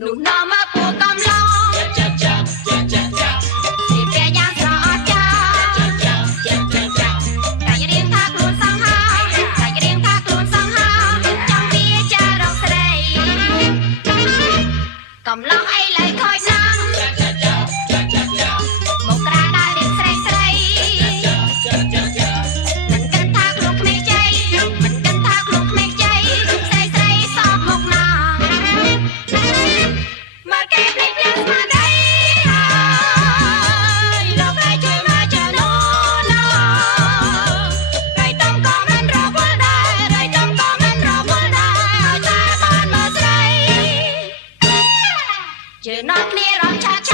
នោះនាំមកពូកំឡងចាចាចាចាចាពីព្រះយ៉ាងស្រអស្ចារ្យចាចាចាចាតែរៀងថាខ្លួនសង្ហាតែរៀងថាខ្លួនសង្ហាចង់វាចារកស្រីកំឡងអីឡើយខូចណាស់ចាចាចាចាចាចាមកក្រាដើររៀងស្រីស្រីចាចាចាចាមិនគិតថាខ្លួនក្មេងជ័យមិនគិតថាខ្លួនក្មេងជ័យស្រីស្រីសោកមកណាមកគេភ្លេចស្មារតីហើយលោកឯងជួយមកចណូណារៃតំក៏មិនរវល់ដែររៃតំក៏មិនរវល់ដែរតែបានមកស្រីជឿនាំគ្នារំឆាឆ